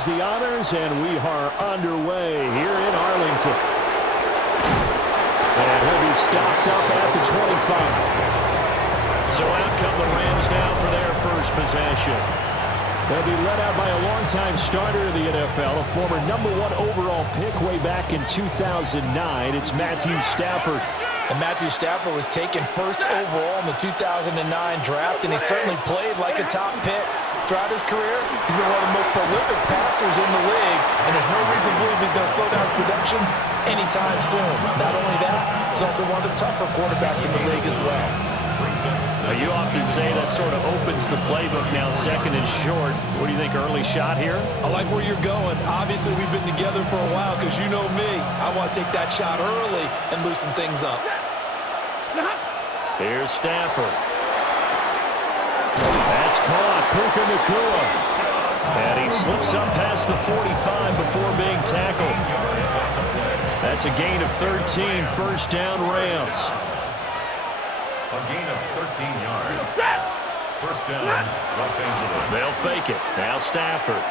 does the honors, and we are underway here in Arlington. And he'll be stopped up at the 25. So out come the Rams now for their first possession. They'll be led out by a longtime starter in the NFL, a former #1 overall pick way back in 2009. It's Matthew Stafford. And Matthew Stafford was taken first overall in the 2009 draft, and he certainly played like a top pick. Throughout his career, he's been one of the most prolific passers in the league, and there's no reason to believe he's going to slow down his production anytime soon. Not only that, he's also one of the tougher quarterbacks in the league as well. You often say that sort of opens the playbook now, second and short. What do you think, early shot here? I like where you're going. Obviously, we've been together for a while because you know me. I want to take that shot early and loosen things up. Here's Stafford. That's caught. Puka Nacua. And he slips up past the 45 before being tackled. That's a gain of 13, first down Rams. A gain of 13 yards. First down, Los Angeles. They'll fake it. Now Stafford.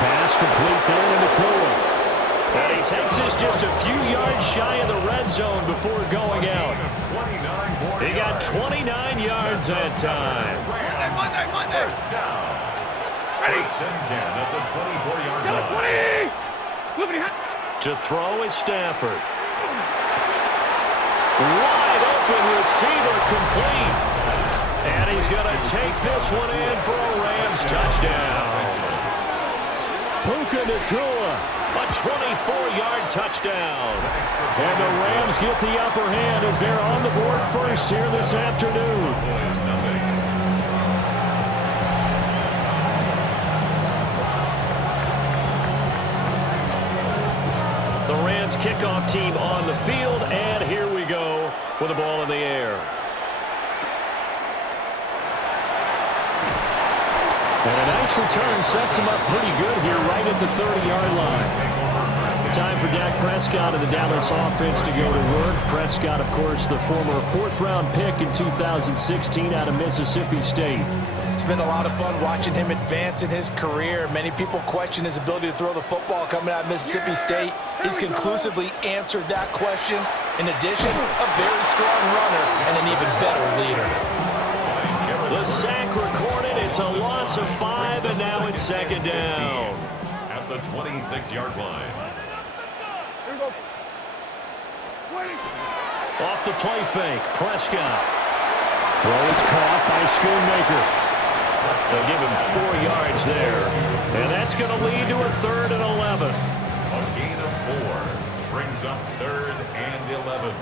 Pass complete there to Nacua. And he takes this just a few yards shy of the red zone before going out. He got 29 yards that time. First down. First and 10 at the 24-yard line. To throw is Stafford. Wide open receiver complete. And he's going to take this one in for a Rams touchdown. Puka Nacua, a 24-yard touchdown. And the Rams get the upper hand as they're on the board first here this afternoon. The Rams kickoff team on the field, and here we go with the ball in the air. And a nice return sets him up pretty good here right at the 30-yard line. Time for Dak Prescott and the Dallas offense to go to work. Prescott, of course, the former fourth-round pick in 2016 out of Mississippi State. It's been a lot of fun watching him advance in his career. Many people question his ability to throw the football coming out of Mississippi State. He's conclusively answered that question. In addition, a very strong runner and an even better leader. The sack recorded. It's a loss of 5, and now it's second down. At the 26-yard line. Off the play fake, Prescott. Throw is caught by Schoonmaker. They'll give him 4 yards there. And that's going to lead to a 3rd and 11. A gain of 4 brings up 3rd and 11.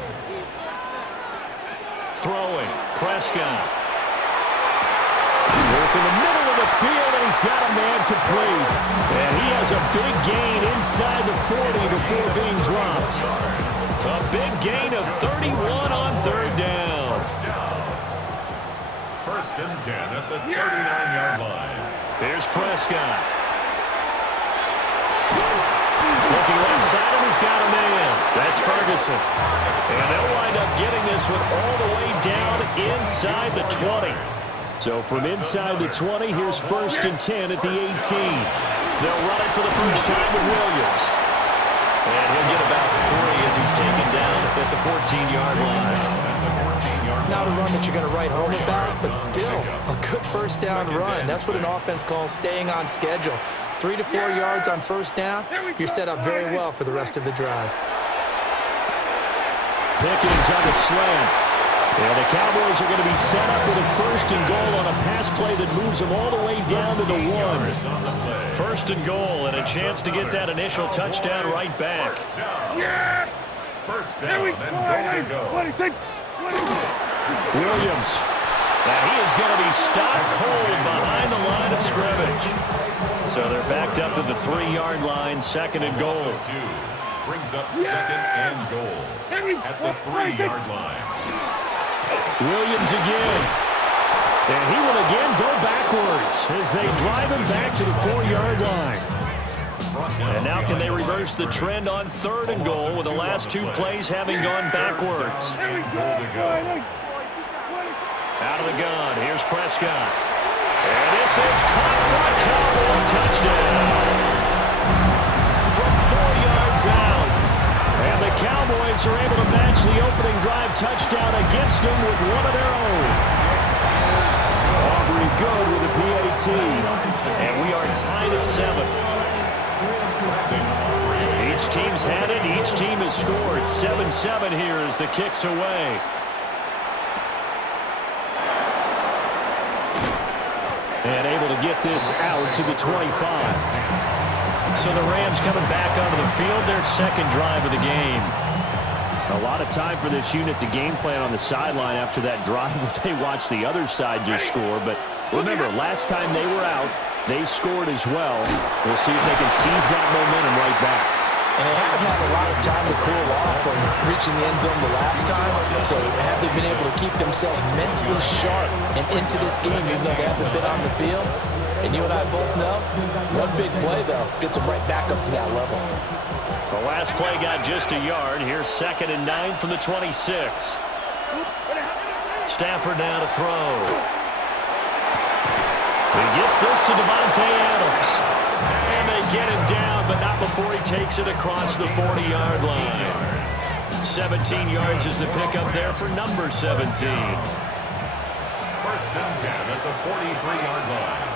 Throwing, Prescott. Work in the middle of the field, and he's got a man complete. And he has a big gain inside the 40 before being dropped. A big gain of 31 on 3rd down. First and 10 at the 39-yard line. Here's Prescott. Looking left side, and he's got a man. That's Ferguson. And they'll wind up getting this one all the way down inside the 20. So from inside the 20, here's first and 10 at the 18. They'll run it for the first time with Williams. And he'll get about 3 as he's taken down at the 14-yard line. Not a run that you're going to write home about, but still a good first down run. That's what an offense calls staying on schedule. 3 to 4 yards on first down, you're set up very well for the rest of the drive. Pickens on the slant. And the Cowboys are going to be set up with a first and goal on a pass play that moves them all the way down to the 1. First and goal, and a chance to get that initial touchdown right back. First down and go. Williams. Now he is going to be stopped cold behind the line of scrimmage. So they're backed up to the 3-yard line, second and goal. Brings up second and goal at the 3-yard line. Williams again. And he will again go backwards as they drive him back to the 4-yard line. And now can they reverse the trend on 3rd and goal with the last 2 plays having gone backwards? Out of the gun, here's Prescott. And this is caught for a Cowboys are able to match the opening drive touchdown against them with one of their own. Aubrey good with a PAT. And we are tied at 7. Each team's had it. Each team has scored. 7-7 here as the kick's away. And able to get this out to the 25. So the Rams coming back onto the field, their second drive of the game. A lot of time for this unit to game plan on the sideline after that drive that they watched the other side just score. But remember, last time they were out, they scored as well. We'll see if they can seize that momentum right back. And they haven't had a lot of time to cool off from reaching the end zone the last time. So have they been able to keep themselves mentally sharp and into this game, even though they haven't been on the field? And you and I both know, one big play, though, gets them right back up to that level. The last play got just a yard. Here's 2nd and 9 from the 26. Stafford now to throw. He gets this to Devontae Adams. And they get him down, but not before he takes it across the 40-yard line. 17 yards is the pickup there for number 17. 1st and 10 at the 43-yard line.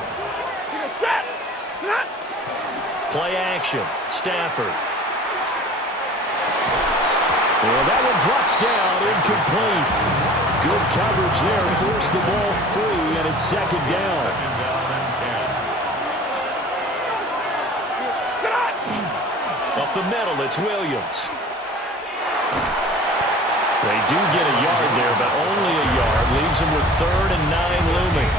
Play action. Stafford. Well, that one drops down, incomplete. Good coverage there, forced the ball free, and it's 2nd down. 2nd down and 10. Up the middle, it's Williams. They do get a yard there, but only a yard. Leaves them with 3rd and 9 looming.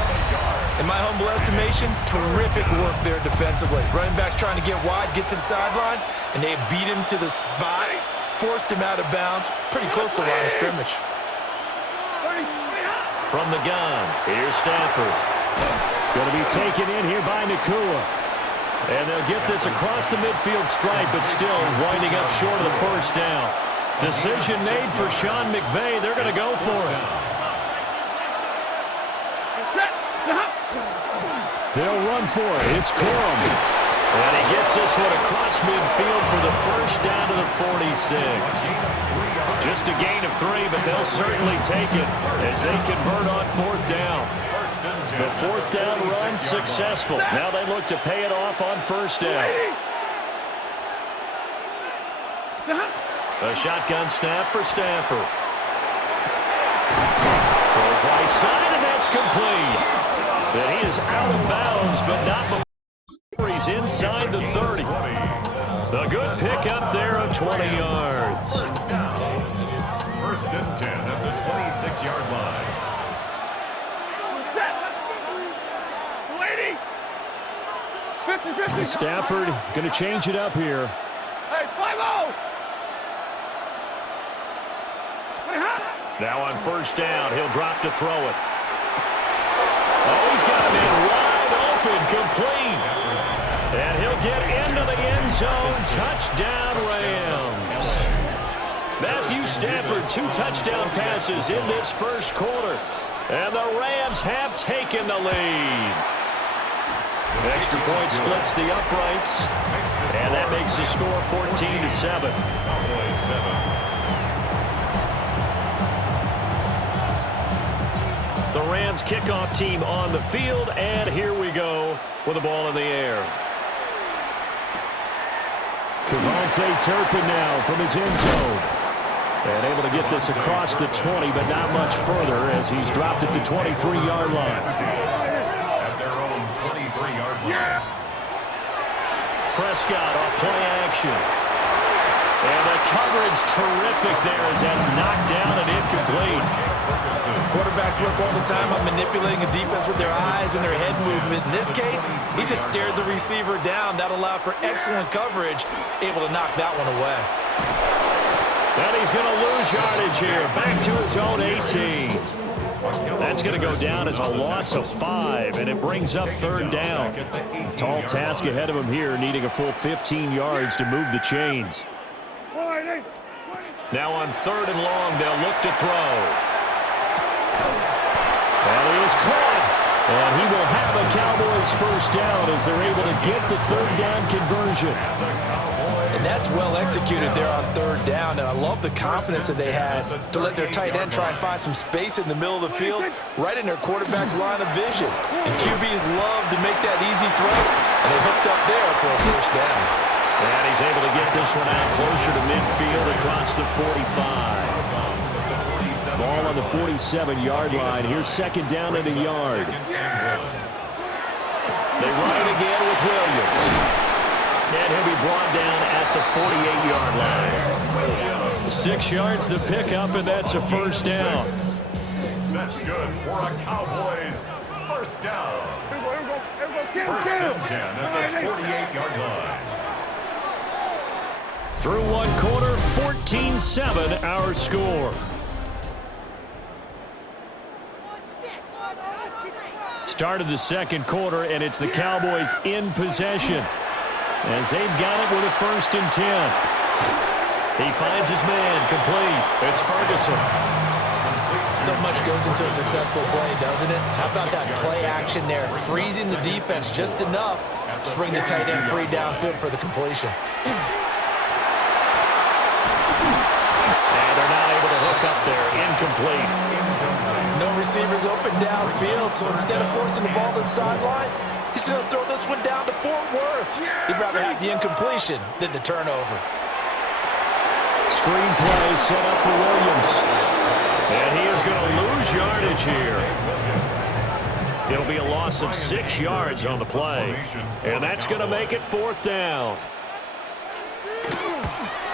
In my humble estimation, terrific work there defensively. Running back's trying to get wide, get to the sideline, and they beat him to the spot, forced him out of bounds, pretty close to the line of scrimmage. From the gun, here's Stafford. Going to be taken in here by Nakua. And they'll get this across the midfield stripe, but still winding up short of the 1st down. Decision made for Sean McVay. They're going to go for it. They'll run for it. It's Corum. And he gets this one across midfield for the 1st down to the 46. Just a gain of 3, but they'll certainly take it as they convert on 4th down. The 4th down run successful. Now they look to pay it off on 1st down. A shotgun snap for Stafford. Throws right side, and that's complete. But he is out of bounds, but not before he's inside the 30. A good pickup there of 20 yards. 1st and 10 at the 26-yard line. Stafford going to change it up here. Hey, 5-0! Now on 1st down, he'll drop to throw it. Oh, he's got him in wide open, complete. And he'll get into the end zone. Touchdown, Rams. Matthew Stafford, 2 touchdown passes in this 1st quarter. And the Rams have taken the lead. Extra point splits the uprights. And that makes the score 14-7. The Rams kickoff team on the field, and here we go with the ball in the air. Devontae Turpin now from his end zone. And able to get this across the 20, but not much further as he's dropped at the 23-yard line. At their own 23-yard line. Prescott off play action. And the coverage terrific there as that's knocked down and incomplete. Quarterbacks work all the time on manipulating a defense with their eyes and their head movement. In this case, he just stared the receiver down. That allowed for excellent coverage, able to knock that one away. And he's going to lose yardage here. Back to his own 18. That's going to go down as a loss of 5, and it brings up 3rd down. Tall task ahead of him here, needing a full 15 yards to move the chains. Now on 3rd and long, they'll look to throw. And he is caught. And he will have a Cowboys first down as they're able to get the third down conversion. And that's well executed there on third down. And I love the confidence that they had to let their tight end try and find some space in the middle of the field, right in their quarterback's line of vision. And QBs love to make that easy throw, and they hooked up there for a first down. And he's able to get this one out closer to midfield across the 45. Ball on the 47-yard line. Here's second down and a yard. They run it again with Williams. And he'll be brought down at the 48-yard line. 6 yards to pick up, and that's a first down. That's good for a Cowboys first down. First and 10 at the 48-yard line. Through one quarter, 14-7 our score. Start of the second quarter, and it's the Cowboys in possession as they've got it with a first and 10. He finds his man complete. It's Ferguson. So much goes into a successful play, doesn't it? How about that play action there, freezing the defense just enough to bring the tight end free downfield for the completion. And they're not able to hook up there. Incomplete. No receivers open downfield, so instead of forcing the ball to the sideline, he's going to throw this one down to Fort Worth. He'd rather have the incompletion than the turnover. Screen play set up for Williams. And he is going to lose yardage here. It'll be a loss of 6 yards on the play. And that's going to make it fourth down.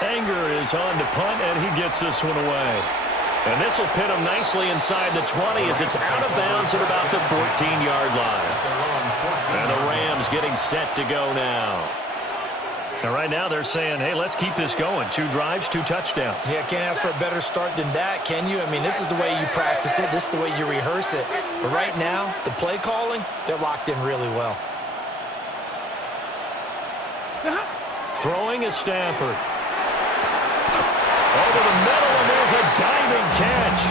Anger is on to punt, and he gets this one away. And this will pin him nicely inside the 20 as it's out of bounds at about the 14-yard line. And the Rams getting set to go now. And right now they're saying, hey, let's keep this going. 2 drives, 2 touchdowns. Yeah, can't ask for a better start than that, can you? I mean, this is the way you practice it. This is the way you rehearse it. But right now, the play calling, they're locked in really well. Throwing is Stafford. Over the middle, and there's a diving catch.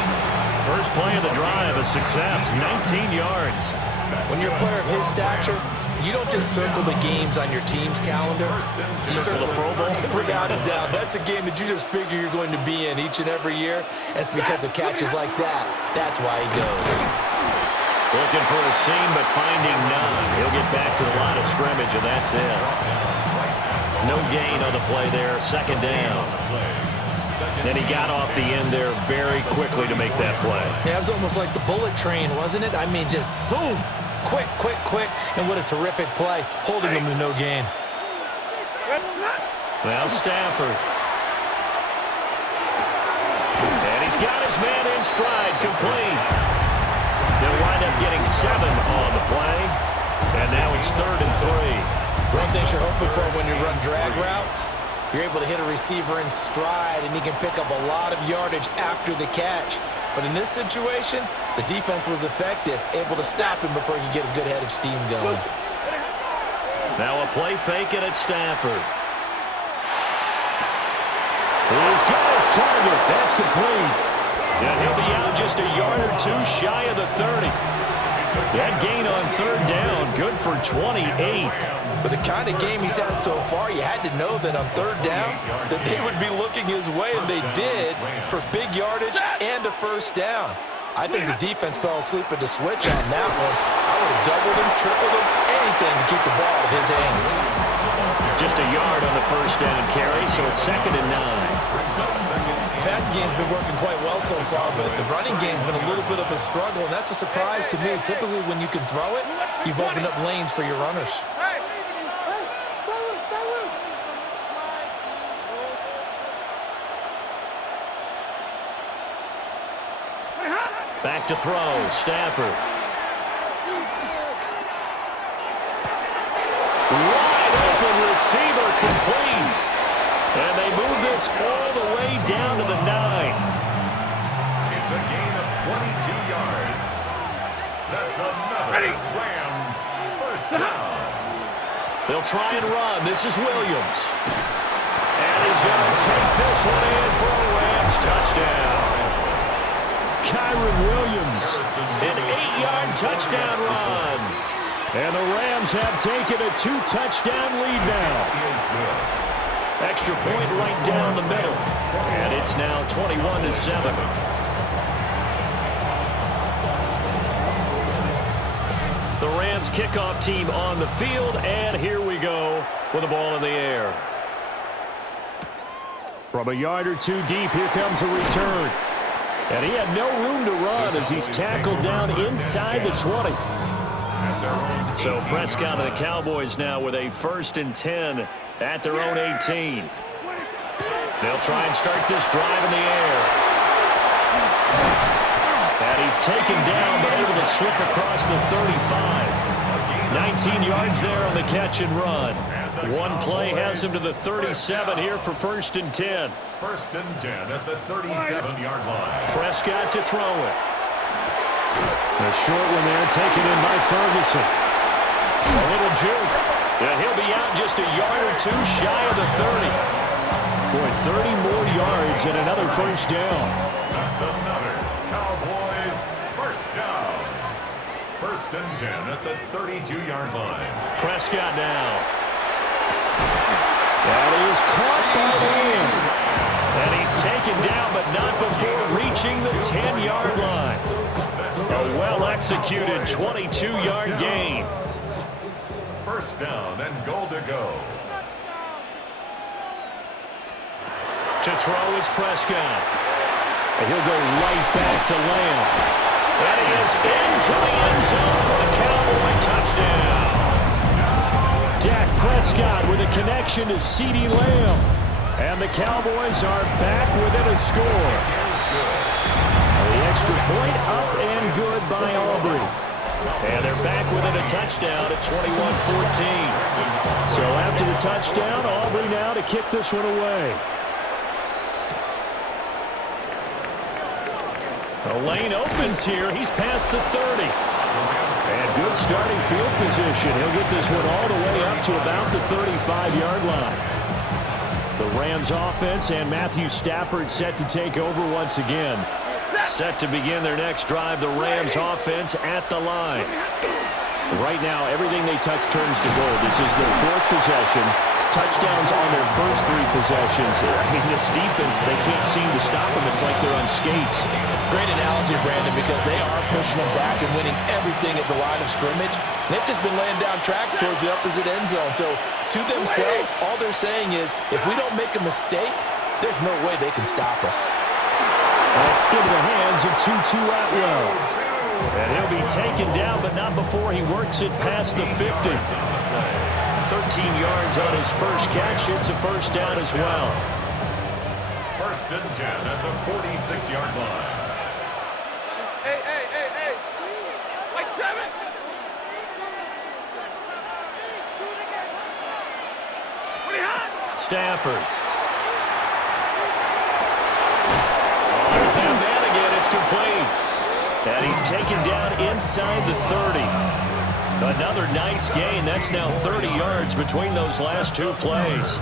First play of the drive, a success, 19 yards. When you're a player of his stature, you don't just circle the games on your team's calendar. You circle the Pro Bowl. Without a doubt. That's a game that you just figure you're going to be in each and every year. And it's because of catches like that. That's why he goes. Looking for a seam, but finding none. He'll get back to the line of scrimmage, and that's it. No gain on the play there. Second down. And he got off the end there very quickly to make that play. Yeah, it was almost like the bullet train, wasn't it? I mean, just zoom. Quick, quick, quick. And what a terrific play, holding him to no gain. Now Stafford. And he's got his man in stride, complete. They'll wind up getting 7 on the play. And now it's 3rd and 3. One thing you're hoping for when you run drag routes, you're able to hit a receiver in stride, and he can pick up a lot of yardage after the catch. But in this situation, the defense was effective, able to stop him before he could get a good head of steam going. Now a play fake, and it's Stafford. He's got his target. That's complete. And he'll be out just a yard or 2 shy of the 30. That gain on 3rd down, good for 28. With the kind of game he's had so far, you had to know that on 3rd down that they would be looking his way, and they did, for big yardage and a first down. I think the defense fell asleep at the switch on that one. I would have doubled him, tripled him, anything to keep the ball in his hands. Just a yard on the first down carry, so it's 2nd and 9. The passing game's been working quite well so far, but the running game's been a little bit of a struggle, and that's a surprise to me. Typically, when you can throw it, you've opened up lanes for your runners. Back to throw, Stafford. Wide open receiver, complete. And they move this all the way down to the 9. It's a gain of 22 yards. That's another Rams first down. They'll try and run. This is Williams. And he's going to take this one in for a Rams touchdown. Kyron Williams. An 8-yard touchdown run. And the Rams have taken a 2-touchdown lead now. Extra point right down the middle. And it's now 21-7. The Rams kickoff team on the field, and here we go with the ball in the air. From a yard or two deep, here comes a return. And he had no room to run as he's tackled down inside the 20. So Prescott and the Cowboys now with a 1st and 10 at their own 18. They'll try and start this drive in the air. And he's taken down but able to slip across the 35. 19 yards there on the catch and run. One play has him to the 37 here for 1st and 10. 1st and 10 at the 37-yard line. Prescott to throw it. The short one there taken in by Ferguson. A little juke. And he'll be out just a yard or two shy of the 30. Boy, 30 more yards and another 1st down. That's another Cowboys 1st down. 1st and 10 at the 32-yard line. Prescott now. That is caught by Lamb. And he's taken down, but not before reaching the 10-yard line. A well-executed 22-yard gain. 1st down and goal to go. To throw is Prescott. And he'll go right back to Lamb. That is into the end zone for a Cowboy touchdown. Dak Prescott with a connection to CeeDee Lamb. And the Cowboys are back within a score. The extra point up and good by Aubrey. And they're back within a touchdown at 21-14. So after the touchdown, Aubrey now to kick this one away. The lane opens here. He's past the 30. And good starting field position. He'll get this one all the way up to about the 35-yard line. The Rams offense and Matthew Stafford set to take over once again. Set to begin their next drive, the Rams offense at the line. Right now, everything they touch turns to gold. This is their 4th possession. Touchdowns on their first 3 possessions. I mean, this defense, they can't seem to stop them. It's like they're on skates. Great analogy, Brandon, because they are pushing them back and winning everything at the line of scrimmage. They've just been laying down tracks towards the opposite end zone. So to themselves, all they're saying is, if we don't make a mistake, there's no way they can stop us. That's into the hands of Tutu Atwell. And he'll be taken down, but not before he works it past the 50. 13 yards on his first catch. It's a 1st down as well. 1st and 10 at the 46-yard line. Hey. Like 7. What are you hot? Stafford. There's that man again. It's complete. And he's taken down inside the 30. Another nice gain. That's now 30 yards between those last 2 plays.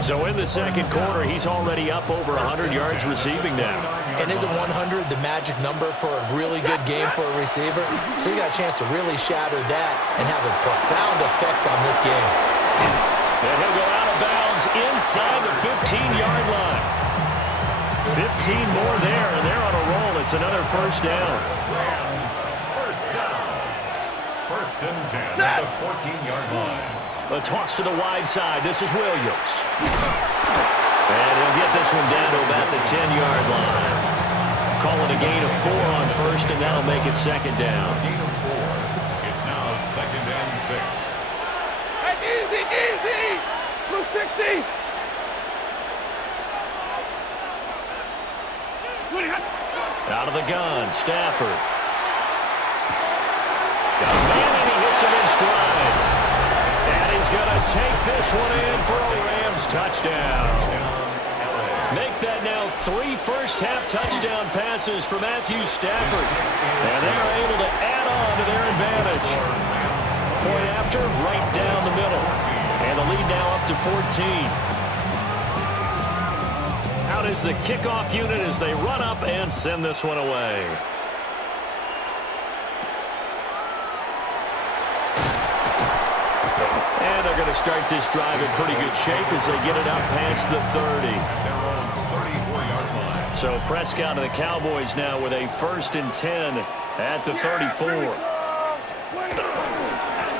So in the second quarter, he's already up over 100 yards receiving now. And isn't 100 the magic number for a really good game for a receiver? So you got a chance to really shatter that and have a profound effect on this game. And he'll go out of bounds inside the 15-yard line. 15 more there, and they're on a roll. It's another 1st down. Rams 1st down. 1st and 10 at the 14-yard line. A toss to the wide side. This is Williams. And he'll get this one down to about the 10-yard line. Call it a gain of 4 on 1st, and that'll make it 2nd down. Gain of 4. It's now 2nd and 6. Hey, easy. Blue 60. Out of the gun, Stafford. Got a man, and he hits him in stride. And he's going to take this one in for a Rams touchdown. Make that now 3 first-half touchdown passes for Matthew Stafford. And they're able to add on to their advantage. Point after, right down the middle. And the lead now up to 14. Out is the kickoff unit as they run up and send this one away. And they're going to start this drive in pretty good shape as they get it out past the 30. So Prescott and the Cowboys now with a 1st and 10 at the 34.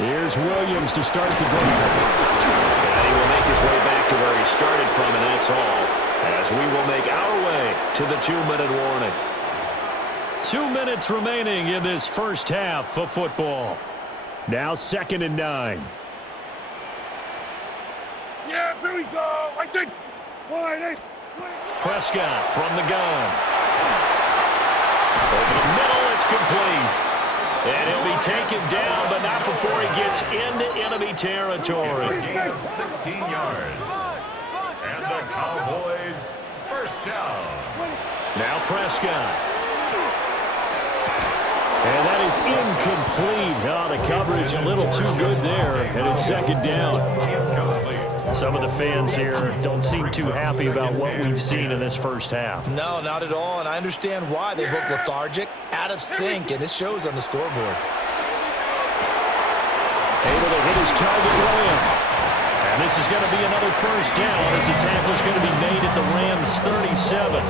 Here's Williams to start the drive. And he will make his way back to where he started from, and that's all, as we will make our way to the 2-minute warning. 2 minutes remaining in this first half of football. Now 2nd and 9. Yeah, here we go. I think. Prescott from the gun. Over the middle, it's complete. And he'll be taken down, but not before he gets into enemy territory. It's a gain of 16 yards. And the Cowboys, 1st down. Now Prescott. And that is incomplete. Oh, the coverage a little too good there, and it's 2nd down. Some of the fans here don't seem too happy about what we've seen in this first half. No, not at all, and I understand why. They look lethargic, out of sync, and it shows on the scoreboard. Able to hit his target, Williams. And this is going to be another 1st down as the tackle is going to be made at the Rams' 37.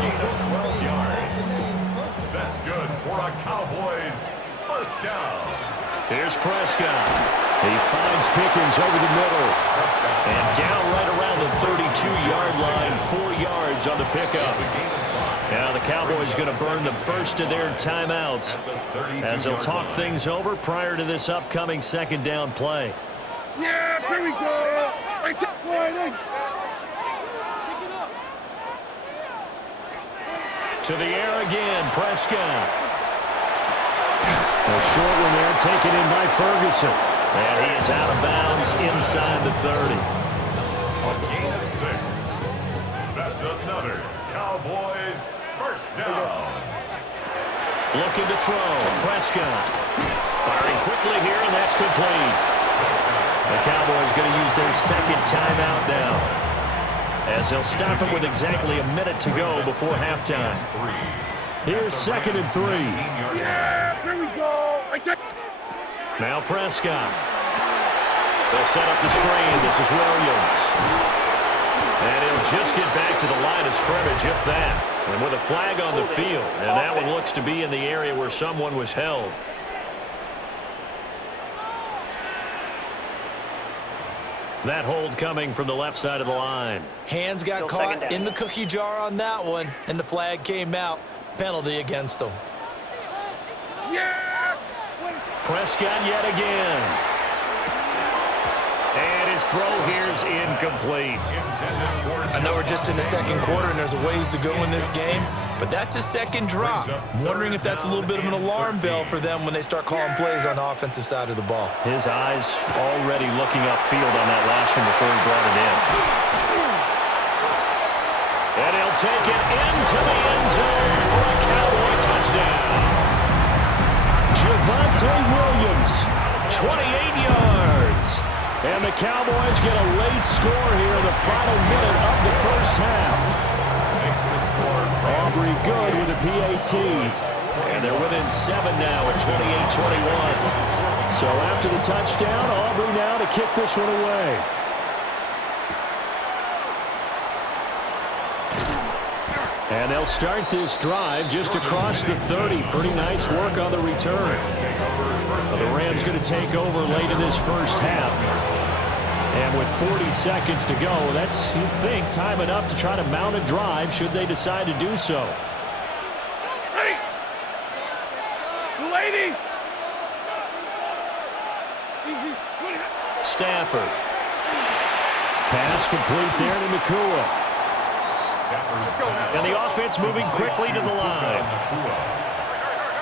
That's good for a Cowboys 1st down. Here's Prescott. He finds Pickens over the middle. And down right around the 32-yard line, 4 yards on the pickup. Now the Cowboys going to burn the first of their timeouts as they'll talk things over prior to this upcoming 2nd down play. Yeah, here we go. Right there, To the air again, Prescott. A short one there taken in by Ferguson. And he is out of bounds inside the 30. A gain of 6. That's another Cowboys 1st down. Looking to throw. Prescott. Firing quickly here, and that's complete. The Cowboys going to use their 2nd timeout now, as they'll stop him with exactly a minute to go before halftime. Here's 2nd and 3. Yeah, here we go. Now Prescott. They'll set up the screen. This is Williams. And he'll just get back to the line of scrimmage, if that. And with a flag on the field. And that one looks to be in the area where someone was held. That hold coming from the left side of the line. Hands got caught in the cookie jar on that one, and the flag came out. Penalty against them. Yeah. Prescott yet again. And his throw here's incomplete. I know we're just in the 2nd quarter and there's a ways to go in this game, but that's his 2nd drop. I'm wondering if that's a little bit of an alarm bell for them when they start calling plays on the offensive side of the ball. His eyes already looking upfield on that last one before he brought it in. And he'll take it into the end zone for a Cowboy touchdown. Javonte Williams, 28 yards. And the Cowboys get a late score here in the final minute of the first half. Aubrey good with a PAT. And they're within 7 now at 28-21. So after the touchdown, Aubrey now to kick this one away. And they'll start this drive just across the 30. Pretty nice work on the return. So the Rams going to take over late in this first half. And with 40 seconds to go, that's, you'd think, time enough to try to mount a drive should they decide to do so. Hey! Lady! Stafford. Pass complete there to Nakua. And the offense moving quickly to the line.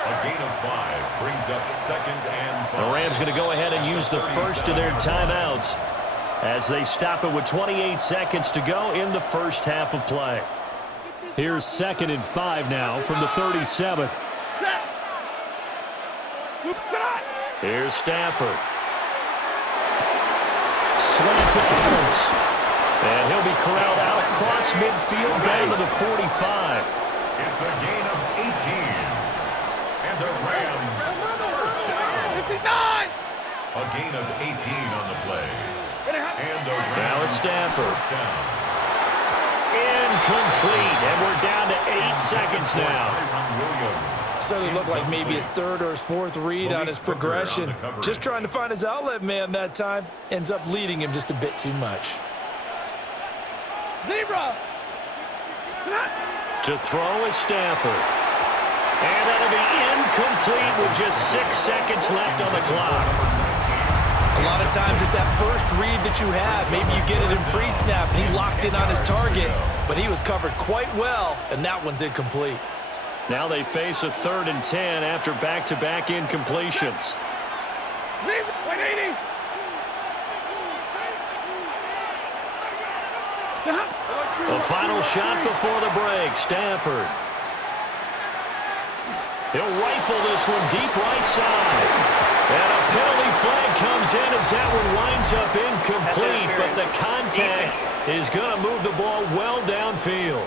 A gain of 5 brings up 2nd and 5. The Rams going to go ahead and use the first of their timeouts as they stop it with 28 seconds to go in the first half of play. Here's 2nd and 5 now from the 37. Here's Stafford. Slant to Adams. And he'll be corralled out across midfield down to the 45. It's a gain of 18. And the Rams first down. 59! A gain of 18 on the play. And the Rams Now it's Stafford. first down. Incomplete. And we're down to 8 seconds now. Certainly looked like maybe his third or his fourth read on his progression. Just trying to find his outlet man that time. Ends up leading him just a bit too much. Zebra! To throw is Stafford. And that'll be incomplete with just 6 seconds left on the clock. A lot of times it's that first read that you have. Maybe you get it in pre-snap and he locked in on his target, but he was covered quite well, and that one's incomplete. Now they face a 3rd and 10 after back-to-back incompletions. 180! The final shot before the break, Stafford. He'll rifle this one deep right side. And a penalty flag comes in as that one winds up incomplete, but the contact is going to move the ball well downfield.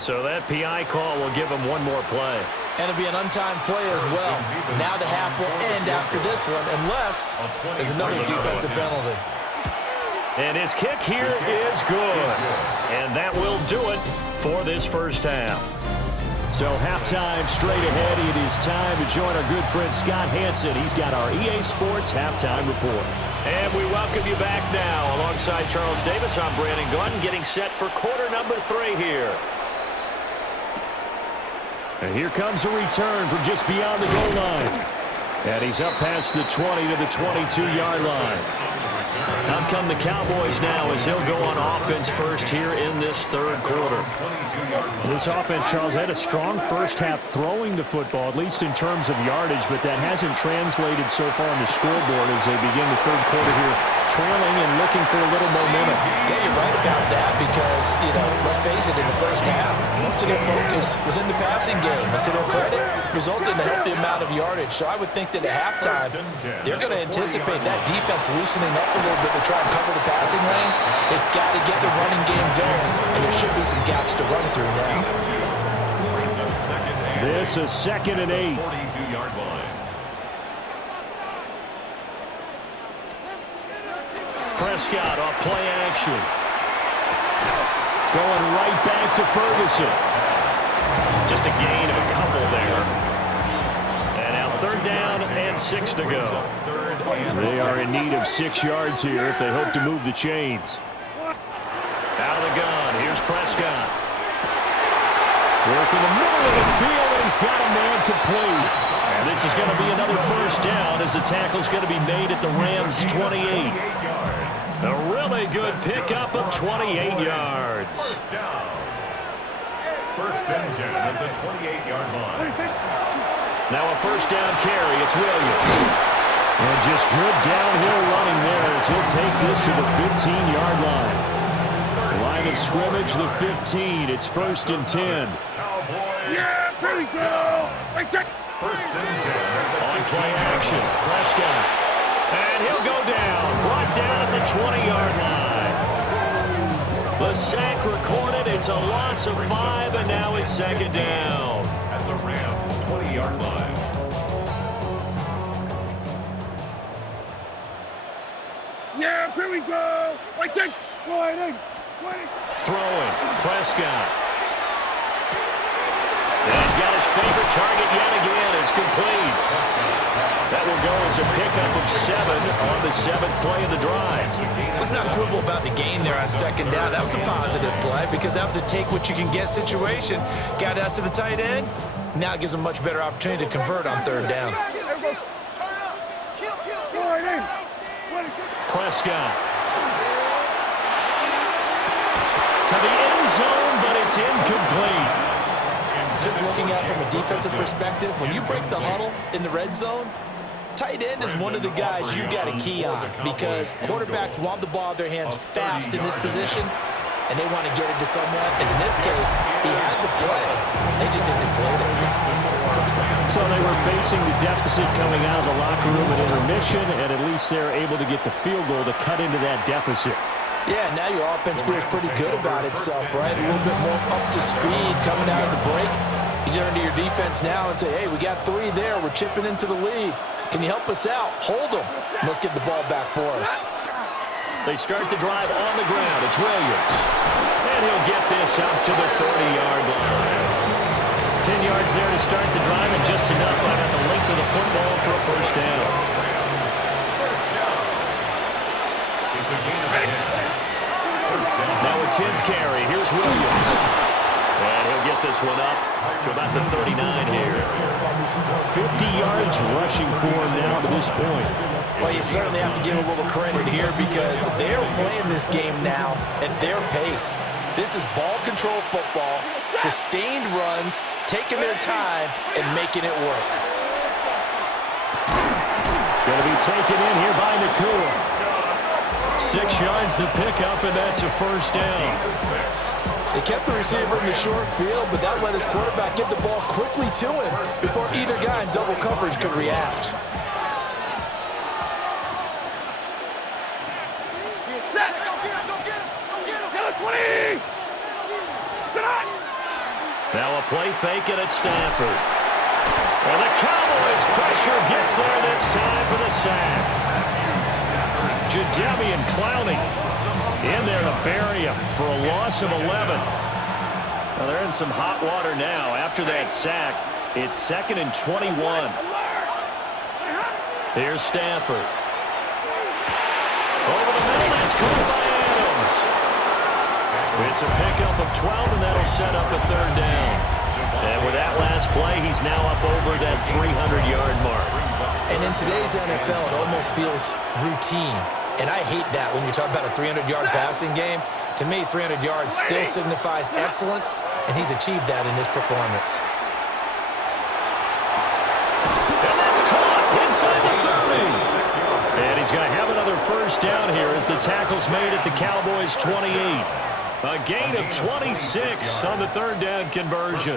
So that PI call will give him one more play. And it'll be an untimed play as well. Now the half will end after this one, unless there's another defensive penalty. And his kick here is good. And that will do it for this first half. So halftime straight ahead. It is time to join our good friend Scott Hansen. He's got our EA Sports halftime report. And we welcome you back now. Alongside Charles Davis, I'm Brandon Gunn, getting set for quarter number 3 here. And here comes a return from just beyond the goal line. And he's up past the 20 to the 22-yard line. Out come the Cowboys now as they'll go on offense first here in this 3rd quarter. This offense, Charles, had a strong first half throwing the football, at least in terms of yardage, but that hasn't translated so far on the scoreboard as they begin the 3rd quarter here, trailing and looking for a little momentum. Yeah, you're right about that because, let's face it, in the first half, most of their focus was in the passing game. And to their credit, resulted in a healthy amount of yardage. So I would think that at halftime, they're going to anticipate that defense loosening up a little bit to try and cover the passing lanes. They've got to get the running game going, and there should be some gaps to run through now. This is 2nd and 8. 42-yard line. Prescott off play action. Going right back to Ferguson. Just a gain of a couple there. And now 3rd down and 6 to go. They are in need of 6 yards here if they hope to move the chains. Out of the gun, here's Prescott. Working the middle of the field, and he's got a man complete. And this is going to be another first down as the tackle's going to be made at the Rams' 28. A really good pickup of 28 yards. First down. 1st and 10 at the 28-yard line. Now a first down carry, it's Williams. And just good downhill running there as he'll take this to the 15-yard line. Line of scrimmage, the 15. It's 1st and 10. Cowboys. Yeah, here we go! Right there! 1st and 10. On play action, Prescott. And he'll go down, brought down at the 20-yard line. The sack recorded, it's a loss of 5, and now it's 2nd down. At the Rams' 20-yard line. Yeah, here we go! Right there! Waiting! Throwing, Prescott. And he's got his favorite target yet again. It's complete. That will go as a pickup of 7 on the 7th play of the drive. Let's not quibble about the gain there on 2nd down. That was a positive play because that was a take-what-you-can-get situation. Got out to the tight end. Now it gives them a much better opportunity to convert on 3rd down. Prescott. To the end zone, but it's incomplete. Just looking at it from a defensive perspective, when you break the huddle in the red zone, tight end is one of the guys you got to key on because quarterbacks want the ball in their hands fast in this position, and they want to get it to someone. And in this case, he had the play. They just didn't complete it. So they were facing the deficit coming out of the locker room at intermission, and at least they're able to get the field goal to cut into that deficit. Yeah, now your offense feels pretty good about itself, right? A little bit more up to speed coming out of the break. You turn to your defense now and say, hey, we got 3 there. We're chipping into the lead. Can you help us out? Hold them. Let's get the ball back for us. They start the drive on the ground. It's Williams. And he'll get this up to the 30-yard line. 10 yards there to start the drive, and just enough by about the length of the football for a first down. Now a 10th carry. Here's Williams. And he'll get this one up to about the 39 here. 50 yards rushing for him now to this point. Well, you certainly have to give a little credit here because they're playing this game now at their pace. This is ball control football, sustained runs, taking their time, and making it work. Going to be taken in here by Nakua. 6 yards the pickup, and that's a first down. They kept the receiver in the short field, but that let his quarterback get the ball quickly to him before either guy in double coverage could react. Now a play fake it at Stanford. And the Cowboys pressure gets there this time for the sack. Jadeveon Clowney in there to bury him for a loss of 11. Well, they're in some hot water now. After that sack, it's 2nd and 21. Here's Stanford. Over the middle, that's caught by Adams. It's a pickup of 12, and that'll set up a 3rd down. And with that last play, he's now up over that 300-yard mark. And in today's NFL, it almost feels routine. And I hate that when you talk about a 300-yard passing game. To me, 300 yards still signifies excellence, and he's achieved that in this performance. And that's caught inside the 30. And he's going to have another first down here as the tackle's made at the Cowboys' 28. A gain of 26 on the 3rd down conversion.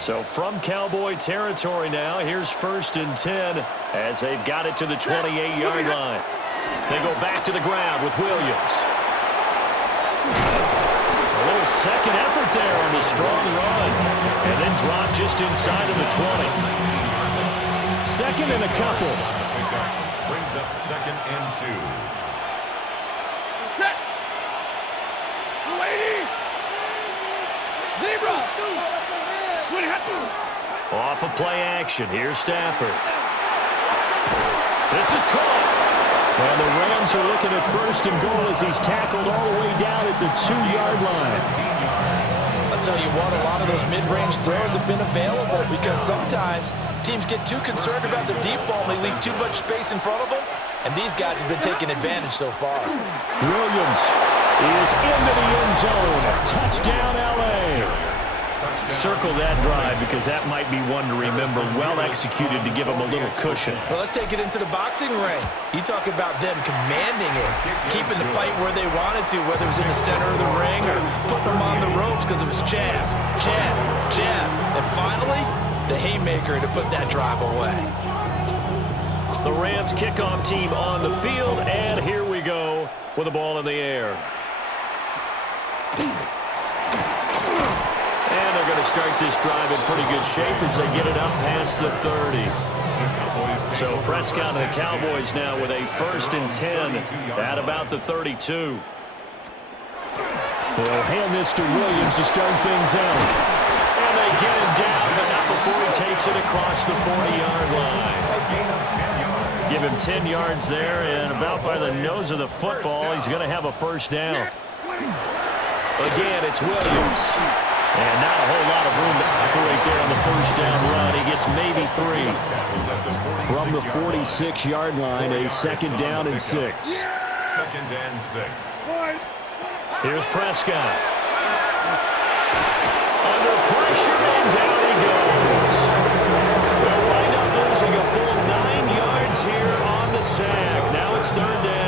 So from Cowboy territory now, here's 1st and 10 as they've got it to the 28-yard line. They go back to the ground with Williams. A little second effort there on the strong run. And then drop just inside of the 20. 2nd and a couple. Brings up 2nd and 2. Off of play action. Here's Stafford. This is caught. And the Rams are looking at 1st and goal as he's tackled all the way down at the 2-yard line. I'll tell you what, a lot of those mid-range throws have been available because sometimes teams get too concerned about the deep ball and they leave too much space in front of them, and these guys have been taking advantage so far. Williams is into the end zone. Touchdown, L.A. Circle that drive because that might be one to remember. Well executed to give them a little cushion. Well, let's take it into the boxing ring. You talk about them commanding it, keeping the fight where they wanted to, whether it was in the center of the ring or putting them on the ropes because it was jab, jab, jab. And finally, the haymaker to put that drive away. The Rams kickoff team on the field, and here we go with the ball in the air. And they're going to start this drive in pretty good shape as they get it up past the 30. So Prescott and the Cowboys now with a 1st and 10 at about the 32. They'll hand this to Williams to start things out. And they get him down, but not before he takes it across the 40-yard line. Give him 10 yards there, and about by the nose of the football, he's going to have a first down. Again, it's Williams. And not a whole lot of room to operate there on the first down run. He gets maybe 3. From the 46-yard line, a 2nd down and 6. 2nd and 6. Here's Prescott. Under pressure, and down he goes. They'll wind up losing a full 9 yards here on the sack. Now it's 3rd down.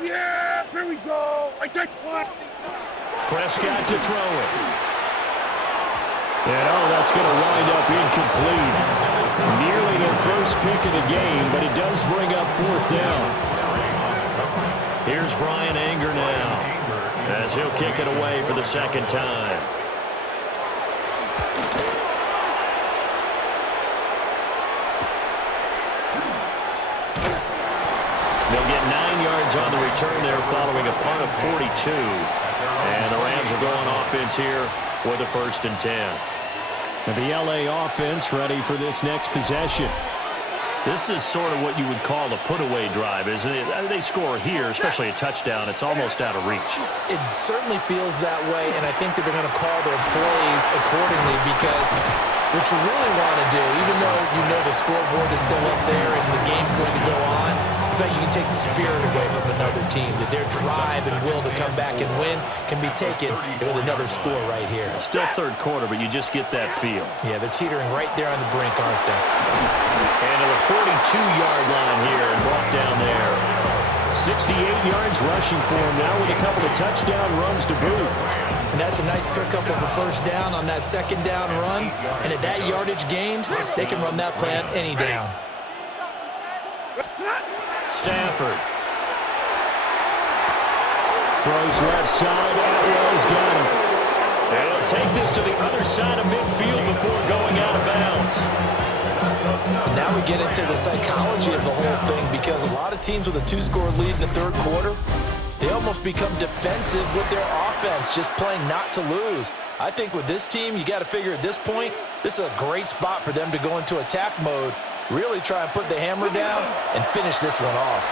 Yeah, here we go. I take one. Prescott to throw it. And, that's going to wind up incomplete. Nearly their first pick of the game, but it does bring up fourth down. Here's Brian Anger now, as he'll kick it away for the second time. They'll get 9 yards on the return there following a punt of 42. And the Rams are going offense here with a 1st and 10. And the LA offense ready for this next possession. This is sort of what you would call a put-away drive, isn't it? They score here, especially a touchdown. It's almost out of reach. It certainly feels that way, and I think that they're going to call their plays accordingly because what you really want to do, even though you know the scoreboard is still up there and the game's going to go on, I think you can take the spirit away from another team, that their drive and will to come back and win can be taken with another score right here. Still third quarter, but you just get that feel. Yeah, they're teetering right there on the brink, aren't they? And to the 42-yard line here and brought down there. 68 yards rushing for him now with a couple of touchdown runs to boot. And that's a nice pickup of a 1st down on that 2nd down run. And at that yardage gained, they can run that play on any down. Stafford. Throws left side. Atwell's got him. And he'll take this to the other side of midfield before going out of bounds. And now we get into the psychology of the whole thing because a lot of teams with a 2-score lead in the 3rd quarter, they almost become defensive with their offense, just playing not to lose. I think with this team, you got to figure at this point, this is a great spot for them to go into attack mode, really try and put the hammer down and finish this one off.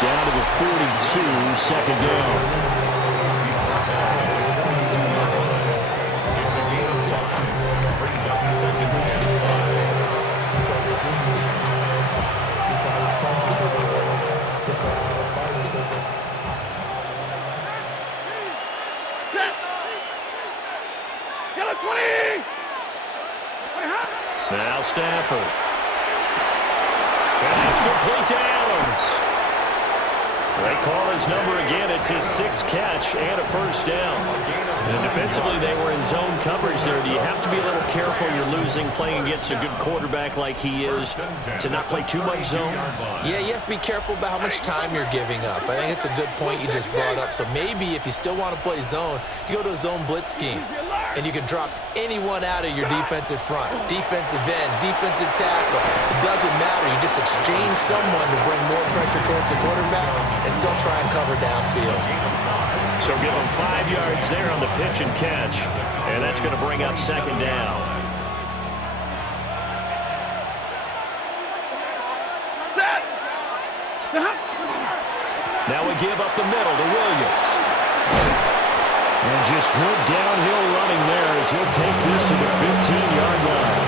Down to the 42, 2nd down. Now Stafford. And that's complete to Adams. They call his number again. It's his 6th catch and a 1st down. And defensively, they were in zone coverage there. Do you have to be a little careful? You're losing playing against a good quarterback like he is to not play too much zone? Yeah, you have to be careful about how much time you're giving up. I think it's a good point you just brought up. So maybe if you still want to play zone, you go to a zone blitz scheme. And you can drop anyone out of your defensive front, defensive end, defensive tackle. It doesn't matter. You just exchange someone to bring more pressure towards the quarterback and still try and cover downfield. So give them 5 yards there on the pitch and catch. And that's going to bring up 2nd down. Now we give up the middle to Williams. And just good downhill running there as he'll take this to the 15-yard line.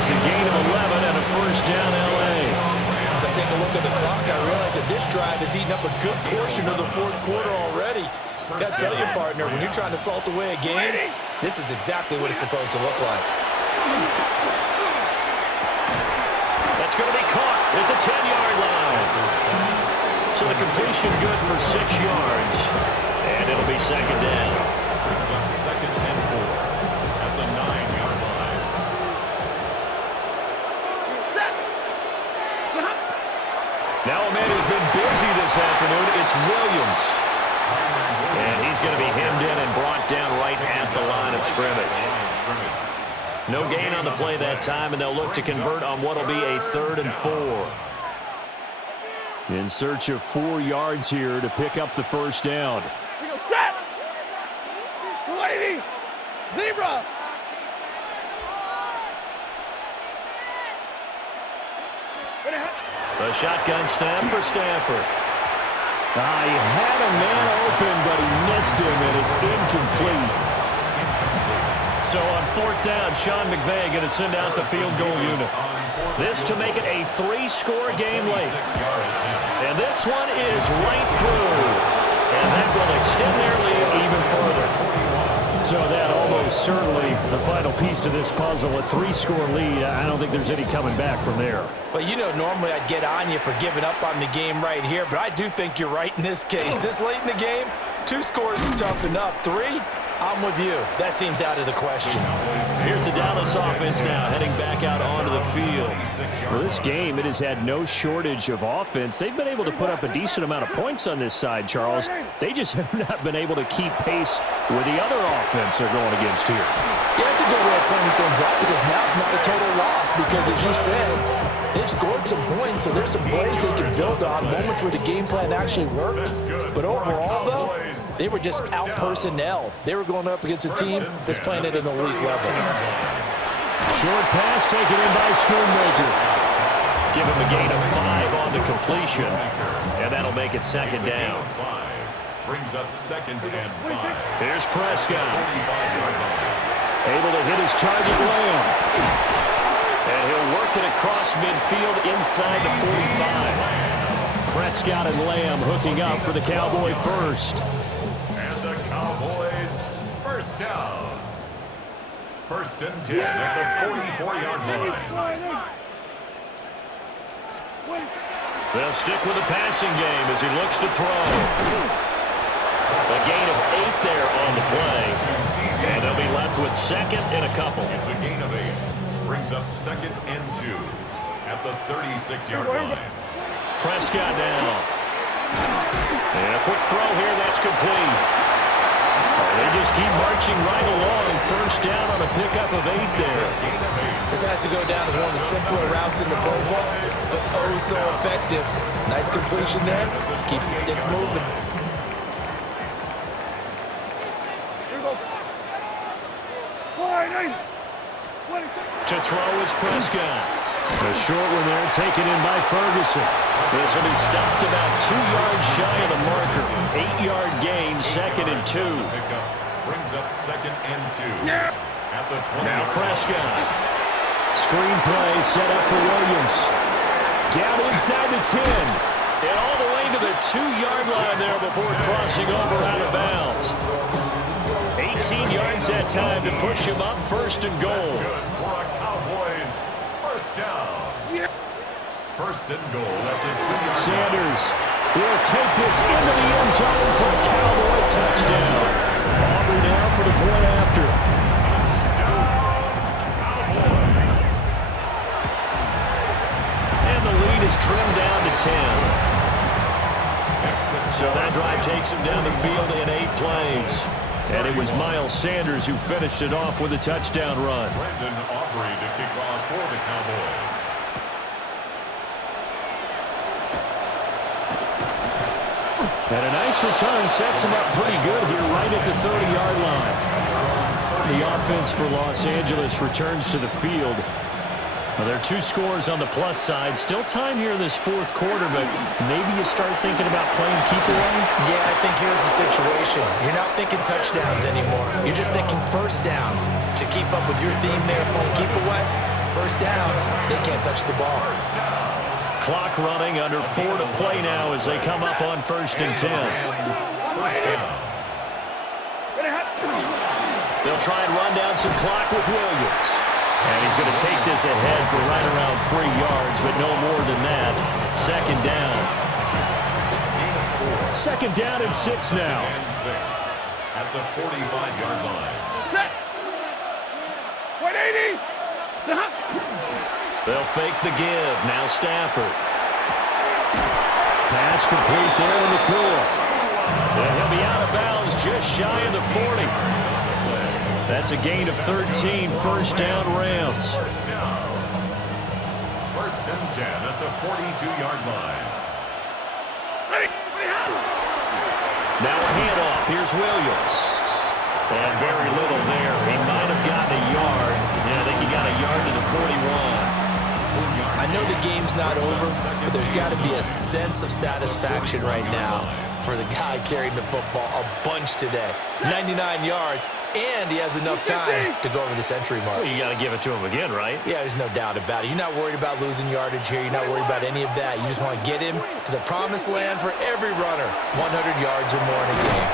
It's a gain of 11 and a 1st down L.A. As I take a look at the clock, I realize that this drive has eaten up a good portion of the 4th quarter already. Got to tell you, partner, when you're trying to salt away a game, this is exactly what it's supposed to look like. That's going to be caught at the 10-yard line. So the completion good for 6 yards. And it'll be 2nd down. It's on 2nd and 4 at the 9-yard line. Now a man who's been busy this afternoon, it's Williams. And he's going to be hemmed in and brought down right at the line of scrimmage. No gain on the play that time, and they'll look to convert on what will be a 3rd and 4. In search of 4 yards here to pick up the 1st down. Lady! Zebra! A shotgun snap for Stafford. He had a man open, but he missed him, and it's incomplete. So on 4th down, Sean McVay going to send out the field goal unit. This to make it a 3-score game late. And this one is right through. And that will extend their lead even further. So that almost certainly the final piece to this puzzle. A 3-score lead. I don't think there's any coming back from there. Well, you know, normally I'd get on you for giving up on the game right here, but I do think you're right in this case. This late in the game, 2 scores is tough enough. 3, I'm with you. That seems out of the question. Here's the Dallas offense now heading back out onto the field. Well, this game, it has had no shortage of offense. They've been able to put up a decent amount of points on this side, Charles. They just have not been able to keep pace with the other offense they're going against here. Yeah, that's a good way of pointing things out because now it's not a total loss because, as you said, they've scored some points, so there's some plays they can build on, moments where the game plan actually worked. But overall, though, they were just out-personnel. They were going up against a team that's playing at an elite level. Short pass taken in by Schoonmaker. Give him a gain of 5 on the completion, and that'll make it second down. Brings up 2nd and 5. Here's Prescott. Able to hit his target, Lamb. And he'll work it across midfield inside the 45. Prescott and Lamb hooking up for the Cowboy first. And the Cowboys first down. 1st and 10 at the 44-yard line. They'll stick with the passing game as he looks to throw. A gain of 8 there on the play. And they'll be left with 2nd and a couple. It's a gain of 8. Brings up 2nd and 2 at the 36-yard line. Prescott now. And a quick throw here, that's complete. They just keep marching right along. First down on a pickup of 8 there. This has to go down as one of the simpler routes in the playbook, but oh so effective. Nice completion there. Keeps the sticks moving. To throw is Prescott. A short one there taken in by Ferguson. This will be stopped about 2 yards shy of the marker. 8-yard gain, 2nd and 2. Brings up 2nd and 2 at the 20. Now Prescott. Screen play set up for Williams. Down inside the 10. And all the way to the 2-yard line there before crossing over out of bounds. 18 yards that time to push him up 1st and goal. For a Cowboys first down. 1st and goal at the 2-yard line. Sanders will take this into the end zone for a Cowboy touchdown. Auburn now for the point after. And the lead is trimmed down to 10. So that drive takes him down the field in 8 plays. And it was Miles Sanders who finished it off with a touchdown run. Brandon Aubrey to kick off for the Cowboys. And a nice return sets him up pretty good here right at the 30-yard line. The offense for Los Angeles returns to the field. Well, there are 2 scores on the plus side. Still time here in this 4th quarter, but maybe you start thinking about playing keep away? Yeah, I think here's the situation. You're not thinking touchdowns anymore. You're just thinking first downs. To keep up with your theme there, playing keep away, first downs, they can't touch the ball. Clock running, under 4 to play now as they come up on 1st and 10. They'll try and run down some clock with Williams. And he's going to take this ahead for right around 3 yards, but no more than that. 2nd down. 2nd down and 6 now. And 6 at the 45-yard line. Set. 180. They'll fake the give. Now Stafford. Pass complete there in the core. And he'll be out of bounds just shy of the 40. That's a gain of 13. First down, Rams. 1st and 10 at the 42-yard line. Now a handoff. Here's Williams. And very little there. He might have gotten a yard. Yeah, I think he got a yard to the 41. I know the game's not over, but there's got to be a sense of satisfaction right now for the guy carrying the football a bunch today. 99 yards, and he has enough time to go over the century mark. Well, you got to give it to him again, right? Yeah, there's no doubt about it. You're not worried about losing yardage here. You're not worried about any of that. You just want to get him to the promised land for every runner. 100 yards or more in a game.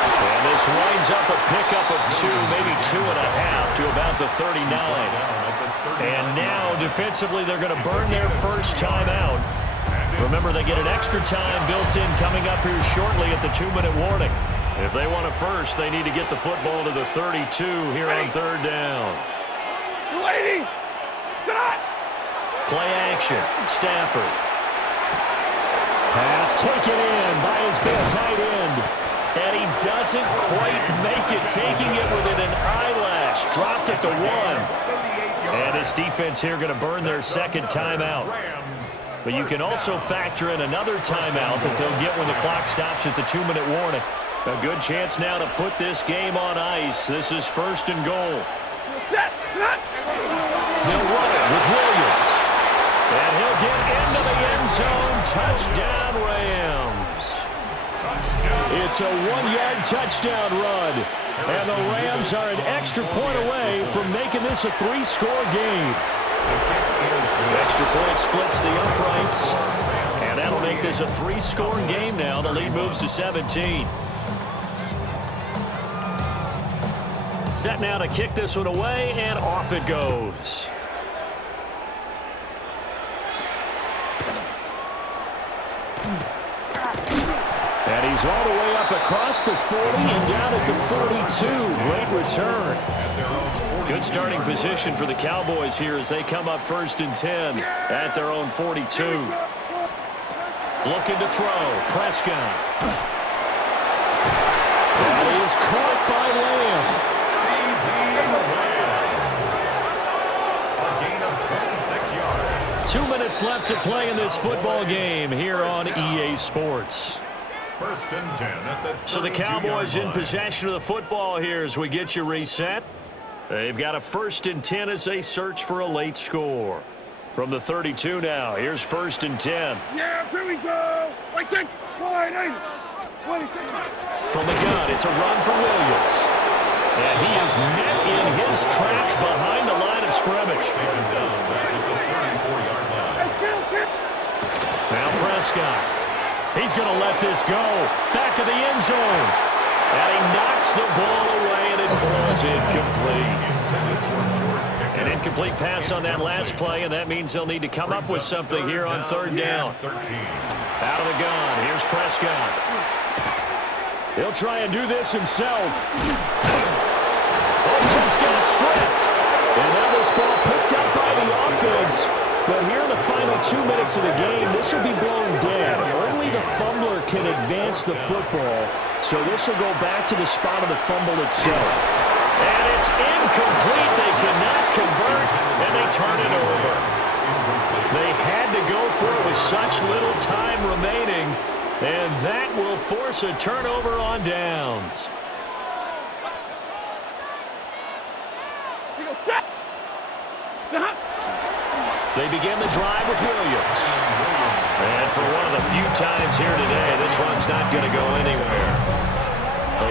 And this winds up a pickup of 2, maybe 2.5 to about the 39. And now, defensively, they're going to burn their first timeout. Remember, they get an extra time built in coming up here shortly at the 2-minute warning. If they want a first, they need to get the football to the 32 here on third down. Play action. Stafford. Pass taken in by his big tight end. And he doesn't quite make it, taking it within an eyelash. Dropped at the 1. And his defense here going to burn their second timeout. But you can also factor in another timeout that they'll get when the clock stops at the 2-minute warning. A good chance now to put this game on ice. This is first and goal. They'll run it with Williams. And he'll get into the end zone. Touchdown, Rams. It's a 1-yard touchdown run. And the Rams are an extra point away from making this a 3-score game. Extra point splits the uprights. And that'll make this a 3-score game now. The lead moves to 17. Set now to kick this one away, and off it goes. And he's all the way up across the 40 and down at the 42. Great return. Good starting position for the Cowboys here as they come up first and 10 at their own 42. Looking to throw. Prescott. That is caught by Lamb. 2 minutes left to play in this football game here on EA Sports. First and 10 at the So the Cowboys in possession of the football here as we get you reset. They've got a first and 10 as they search for a late score. From the 32 now, here's first and 10. Yeah, here we go. From the gun, it's a run for Williams. And he is met in his tracks behind the line of scrimmage. Now Prescott. He's going to let this go. Back of the end zone. And he knocks the ball away, and it falls incomplete. An incomplete pass on that last play, and that means they'll need to come up with something here on third down. Out of the gun. Here's Prescott. He'll try and do this himself. Oh, Prescott stripped. And now this ball picked up by the offense. But here in the final 2 minutes of the game, this will be blown dead. Only the fumbler can advance the football, so this will go back to the spot of the fumble itself. And it's incomplete. They cannot convert, and they turn it over. They had to go for it with such little time remaining, and that will force a turnover on downs. They begin the drive with Williams. And for one of the few times here today, this run's not going to go anywhere.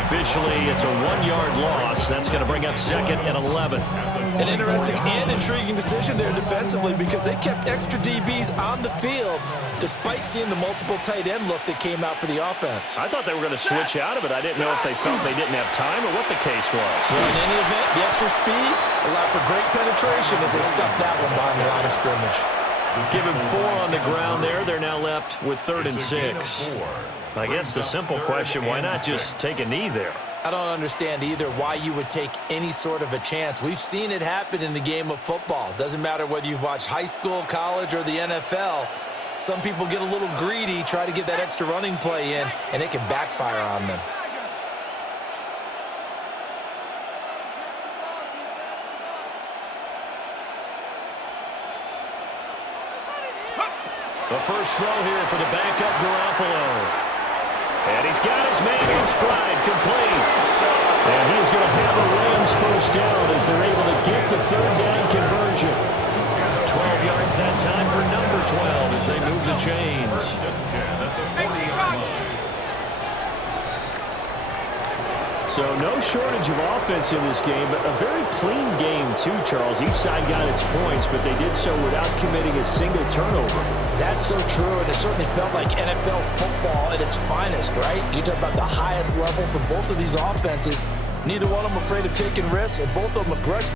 Officially, it's a 1-yard loss. That's going to bring up second and 11. An interesting and intriguing decision there defensively because they kept extra DBs on the field despite seeing the multiple tight end look that came out for the offense. I thought they were going to switch out of it. I didn't know if they felt they didn't have time or what the case was. Well, in any event, the extra speed allowed for great penetration as they stuffed that one behind the line of scrimmage. Give him 4 on the ground there. They're now left with third and 6. I guess the simple question, why not just take a knee there? I don't understand either why you would take any sort of a chance. We've seen it happen in the game of football. Doesn't matter whether you've watched high school, college, or the NFL. Some people get a little greedy, try to get that extra running play in, and it can backfire on them. The first throw here for the backup Garoppolo. And he's got his man in stride, complete. And he's going to have a Rams first down as they're able to get the third down conversion. 12 yards that time for number 12 as they move the chains. So no shortage of offense in this game, but a very clean game too, Charles. Each side got its points, but they did so without committing a single turnover. That's so true, and it certainly felt like NFL football at its finest, right? You talk about the highest level for both of these offenses. Neither one of them afraid of taking risks, and both of them aggressive.